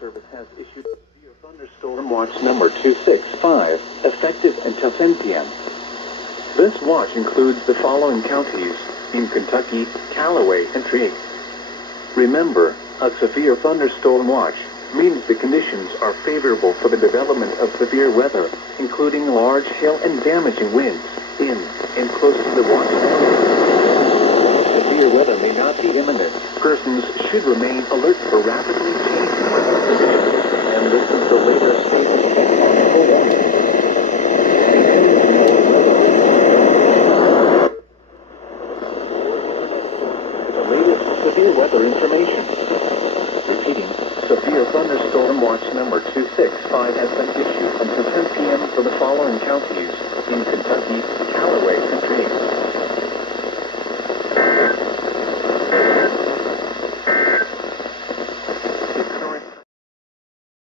Service has issued severe thunderstorm watch number 265, effective until 10 p.m. This watch includes the following counties in Kentucky, Callaway, and Tree. Remember, a severe thunderstorm watch means the conditions are favorable for the development of severe weather, including large hail and damaging winds in and close to the watch area. Severe weather may not be imminent. Persons should remain alert for rapidly changing weather conditions and listen to later statements and possible warnings. The latest severe weather information. Repeating, severe thunderstorm watch number 265 has been issued until 10 p.m. for the following counties in Kentucky, Callaway, and Tree.